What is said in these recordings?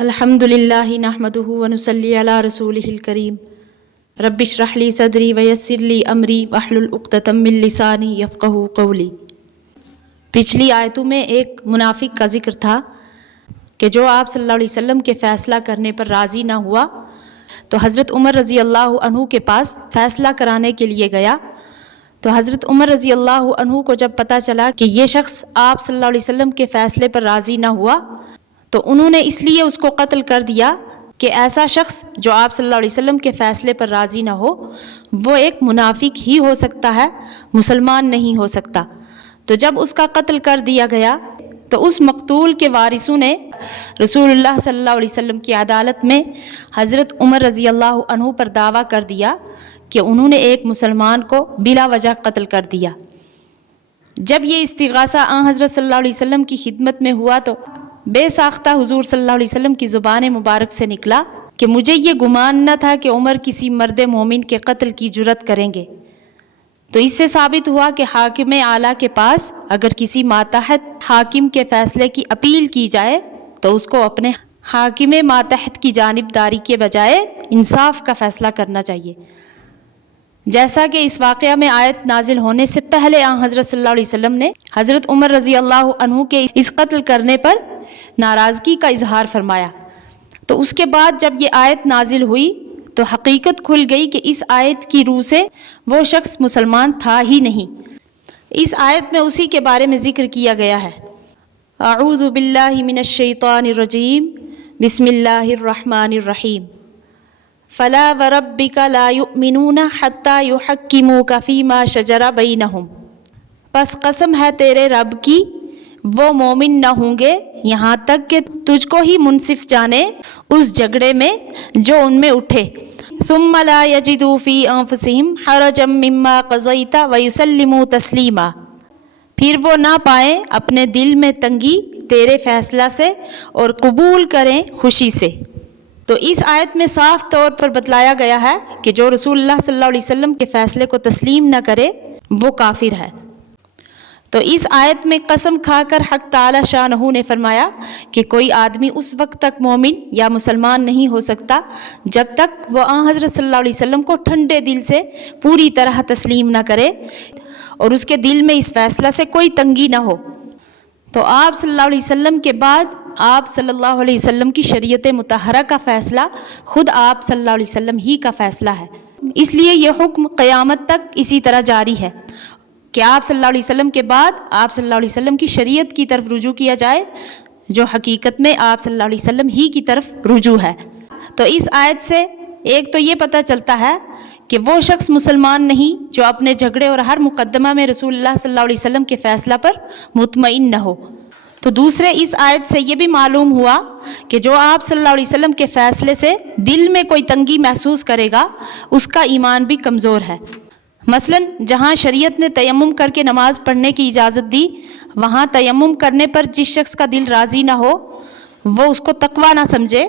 الحمدللہ نحمدہ ونصلی علی رسولہ الکریم رب اشرح لی صدری ویسر لی امری واحلل عقدۃ من لسانی یفقہوا قولی۔ پچھلی آیتوں میں ایک منافق کا ذکر تھا کہ جو آپ صلی اللہ علیہ وسلم کے فیصلہ کرنے پر راضی نہ ہوا تو حضرت عمر رضی اللہ عنہ کے پاس فیصلہ کرانے کے لیے گیا۔ تو حضرت عمر رضی اللہ عنہ کو جب پتہ چلا کہ یہ شخص آپ صلی اللہ علیہ وسلم کے فیصلے پر راضی نہ ہوا تو انہوں نے اس لیے اس کو قتل کر دیا کہ ایسا شخص جو آپ صلی اللہ علیہ وسلم کے فیصلے پر راضی نہ ہو وہ ایک منافق ہی ہو سکتا ہے، مسلمان نہیں ہو سکتا۔ تو جب اس کا قتل کر دیا گیا تو اس مقتول کے وارثوں نے رسول اللہ صلی اللہ علیہ وسلم کی عدالت میں حضرت عمر رضی اللہ عنہ پر دعویٰ کر دیا کہ انہوں نے ایک مسلمان کو بلا وجہ قتل کر دیا۔ جب یہ استغاثہ آن حضرت صلی اللہ علیہ وسلم کی خدمت میں ہوا تو بے ساختہ حضور صلی اللہ علیہ وسلم کی زبان مبارک سے نکلا کہ مجھے یہ گمان نہ تھا کہ عمر کسی مرد مومن کے قتل کی جرات کریں گے۔ تو اس سے ثابت ہوا کہ حاکم اعلیٰ کے پاس اگر کسی ماتحت حاکم کے فیصلے کی اپیل کی جائے تو اس کو اپنے حاکم ماتحت کی جانبداری کے بجائے انصاف کا فیصلہ کرنا چاہیے، جیسا کہ اس واقعہ میں آیت نازل ہونے سے پہلے آن حضرت صلی اللہ علیہ وسلم نے حضرت عمر رضی اللہ عنہ کے اس قتل کرنے پر ناراضگی کا اظہار فرمایا۔ تو اس کے بعد جب یہ آیت نازل ہوئی تو حقیقت کھل گئی کہ اس آیت کی روح سے وہ شخص مسلمان تھا ہی نہیں۔ اس آیت میں اسی کے بارے میں ذکر کیا گیا ہے۔ اعوذ باللہ من الشیطان الرجیم، بسم اللہ الرحمن الرحیم، فلا وربک لا یؤمنون حتی یحکموک فیما شجر بینہم، پس قسم ہے تیرے رب کی وہ مومن نہ ہوں گے یہاں تک کہ تجھ کو ہی منصف جانے اس جھگڑے میں جو ان میں اٹھے، ثم لا یجدوا فی انفسہم حرجا مما قضیت ویسلموا تسلیما، پھر وہ نہ پائیں اپنے دل میں تنگی تیرے فیصلہ سے اور قبول کریں خوشی سے۔ تو اس آیت میں صاف طور پر بتلایا گیا ہے کہ جو رسول اللہ صلی اللہ علیہ وسلم کے فیصلے کو تسلیم نہ کرے وہ کافر ہے۔ تو اس آیت میں قسم کھا کر حق تعالی شانہ نے فرمایا کہ کوئی آدمی اس وقت تک مومن یا مسلمان نہیں ہو سکتا جب تک وہ آن حضرت صلی اللہ علیہ وسلم کو ٹھنڈے دل سے پوری طرح تسلیم نہ کرے اور اس کے دل میں اس فیصلہ سے کوئی تنگی نہ ہو۔ تو آپ صلی اللہ علیہ وسلم کے بعد آپ صلی اللہ علیہ وسلم کی شریعت مطہرہ کا فیصلہ خود آپ صلی اللہ علیہ وسلم ہی کا فیصلہ ہے، اس لیے یہ حکم قیامت تک اسی طرح جاری ہے کہ آپ صلی اللہ علیہ وسلم کے بعد آپ صلی اللہ علیہ وسلم کی شریعت کی طرف رجوع کیا جائے جو حقیقت میں آپ صلی اللہ علیہ وسلم ہی کی طرف رجوع ہے۔ تو اس آیت سے ایک تو یہ پتہ چلتا ہے کہ وہ شخص مسلمان نہیں جو اپنے جھگڑے اور ہر مقدمہ میں رسول اللہ صلی اللہ علیہ وسلم کے فیصلہ پر مطمئن نہ ہو۔ تو دوسرے اس آیت سے یہ بھی معلوم ہوا کہ جو آپ صلی اللہ علیہ وسلم کے فیصلے سے دل میں کوئی تنگی محسوس کرے گا اس کا ایمان بھی کمزور ہے۔ مثلاً جہاں شریعت نے تیمم کر کے نماز پڑھنے کی اجازت دی وہاں تیمم کرنے پر جس شخص کا دل راضی نہ ہو وہ اس کو تقویٰ نہ سمجھے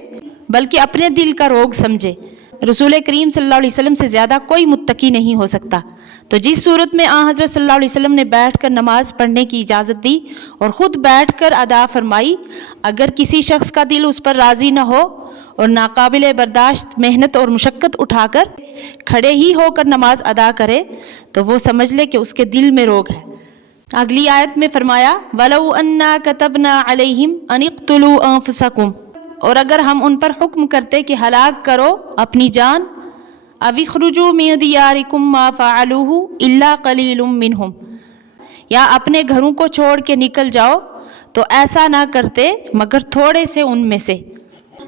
بلکہ اپنے دل کا روگ سمجھے۔ رسول کریم صلی اللہ علیہ وسلم سے زیادہ کوئی متقی نہیں ہو سکتا۔ تو جس صورت میں آن حضرت صلی اللہ علیہ وسلم نے بیٹھ کر نماز پڑھنے کی اجازت دی اور خود بیٹھ کر ادا فرمائی، اگر کسی شخص کا دل اس پر راضی نہ ہو اور ناقابل برداشت محنت اور مشقت اٹھا کر کھڑے ہی ہو کر نماز ادا کرے تو وہ سمجھ لے کہ اس کے دل میں روگ ہے۔ اگلی آیت میں فرمایا وَلَوْ أَنَّا كَتَبْنَا عَلَيْهِمْ أَنِ اقْتُلُوا أَنفُسَكُمْ، اور اگر ہم ان پر حکم کرتے کہ ہلاک کرو اپنی جان، أَوِ اخْرُجُوا مِن دِيَارِكُمْ مَا فَعَلُوهُ إِلَّا قَلِيلٌ مِّنْهُمْ، یا اپنے گھروں کو چھوڑ کے نکل جاؤ تو ایسا نہ کرتے مگر تھوڑے سے ان میں سے۔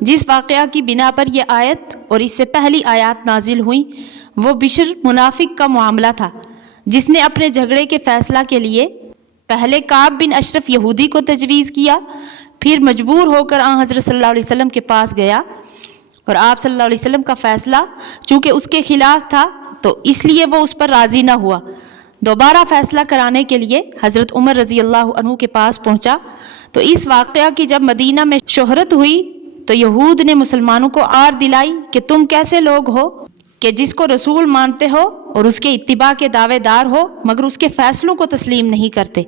جس واقعہ کی بنا پر یہ آیت اور اس سے پہلی آیات نازل ہوئیں وہ بشر منافق کا معاملہ تھا جس نے اپنے جھگڑے کے فیصلہ کے لیے پہلے کعب بن اشرف یہودی کو تجویز کیا، پھر مجبور ہو کر آن حضرت صلی اللہ علیہ وسلم کے پاس گیا اور آپ صلی اللہ علیہ وسلم کا فیصلہ چونکہ اس کے خلاف تھا تو اس لیے وہ اس پر راضی نہ ہوا۔ دوبارہ فیصلہ کرانے کے لیے حضرت عمر رضی اللہ عنہ کے پاس پہنچا۔ تو اس واقعہ کی جب مدینہ میں شہرت ہوئی تو یہود نے مسلمانوں کو آر دلائی کہ تم کیسے لوگ ہو کہ جس کو رسول مانتے ہو اور اس کے اتباع کے دعوے دار ہو مگر اس کے فیصلوں کو تسلیم نہیں کرتے۔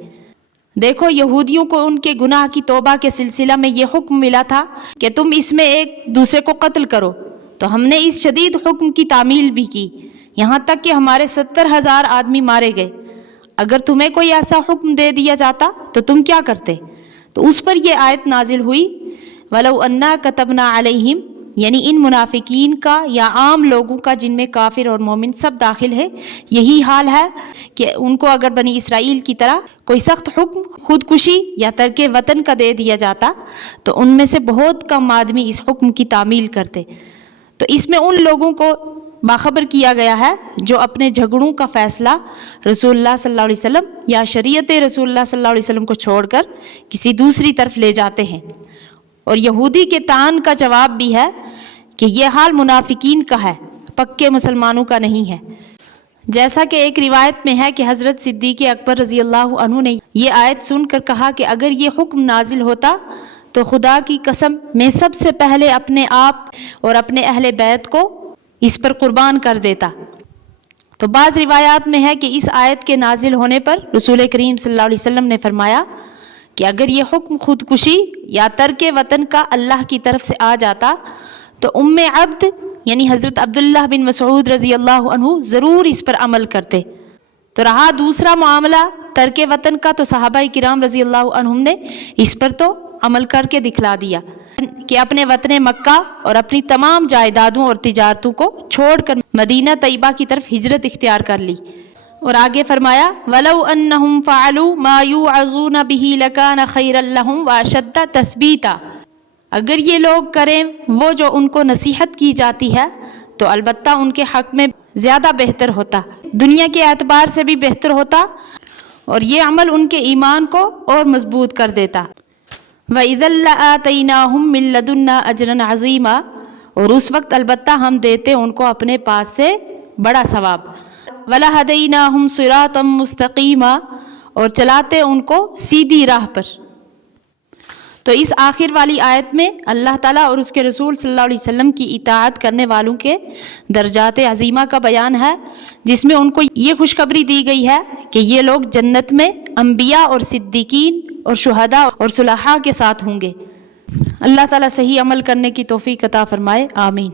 دیکھو یہودیوں کو ان کے گناہ کی توبہ کے سلسلہ میں یہ حکم ملا تھا کہ تم اس میں ایک دوسرے کو قتل کرو، تو ہم نے اس شدید حکم کی تعمیل بھی کی، یہاں تک کہ ہمارے 70,000 آدمی مارے گئے۔ اگر تمہیں کوئی ایسا حکم دے دیا جاتا تو تم کیا کرتے؟ تو اس پر یہ آیت نازل ہوئی، وَلَوْ أَنَّا كَتَبْنَا عَلَيْهِمْ، یعنی ان منافقین کا یا عام لوگوں کا جن میں کافر اور مومن سب داخل ہے، یہی حال ہے کہ ان کو اگر بنی اسرائیل کی طرح کوئی سخت حکم خودکشی یا ترک وطن کا دے دیا جاتا تو ان میں سے بہت کم آدمی اس حکم کی تعمیل کرتے۔ تو اس میں ان لوگوں کو باخبر کیا گیا ہے جو اپنے جھگڑوں کا فیصلہ رسول اللہ صلی اللہ علیہ وسلم یا شریعت رسول اللہ صلی اللہ علیہ وسلم کو چھوڑ کر کسی دوسری طرف لے جاتے ہیں۔ اور یہودی کے طعن کا جواب بھی ہے کہ یہ حال منافقین کا ہے، پکے مسلمانوں کا نہیں ہے۔ جیسا کہ ایک روایت میں ہے کہ حضرت صدیق اکبر رضی اللہ عنہ نے یہ آیت سن کر کہا کہ اگر یہ حکم نازل ہوتا تو خدا کی قسم میں سب سے پہلے اپنے آپ اور اپنے اہل بیت کو اس پر قربان کر دیتا۔ تو بعض روایات میں ہے کہ اس آیت کے نازل ہونے پر رسول کریم صلی اللہ علیہ وسلم نے فرمایا کہ اگر یہ حکم خودکشی یا ترک وطن کا اللہ کی طرف سے آ جاتا تو عبد یعنی حضرت عبداللہ بن مسعود رضی اللہ عنہ ضرور اس پر عمل کرتے۔ تو رہا دوسرا معاملہ ترک وطن کا، تو صحابہ کرام رضی اللہ عنہم نے اس پر تو عمل کر کے دکھلا دیا کہ اپنے وطن مکہ اور اپنی تمام جائیدادوں اور تجارتوں کو چھوڑ کر مدینہ طیبہ کی طرف ہجرت اختیار کر لی۔ اور آگے فرمایا وَلَوْ أَنَّهُمْ فَعَلُوا مَا يُوعَظُونَ بِهِ لَكَانَ خَيْرًا لَهُمْ وَأَشَدَّ تَثْبِيتًا، اگر یہ لوگ کریں وہ جو ان کو نصیحت کی جاتی ہے تو البتہ ان کے حق میں زیادہ بہتر ہوتا، دنیا کے اعتبار سے بھی بہتر ہوتا، اور یہ عمل ان کے ایمان کو اور مضبوط کر دیتا۔ وَإِذًا لَآتَيْنَاهُم مِّن لَّدُنَّا أَجْرًا عَظِيمًا، اور اس وقت البتہ ہم دیتے ان کو اپنے پاس سے بڑا ثواب۔ وَلَهَدَيْنَاهُمْ صِرَاطًا مُّسْتَقِيمًا، اور چلاتے ان کو سیدھی راہ پر۔ تو اس آخر والی آیت میں اللہ تعالیٰ اور اس کے رسول صلی اللہ علیہ وسلم کی اطاعت کرنے والوں کے درجات عظیمہ کا بیان ہے، جس میں ان کو یہ خوشخبری دی گئی ہے کہ یہ لوگ جنت میں انبیاء اور صدیقین اور شہداء اور صلحاء کے ساتھ ہوں گے۔ اللہ تعالیٰ صحیح عمل کرنے کی توفیق عطا فرمائے، آمین۔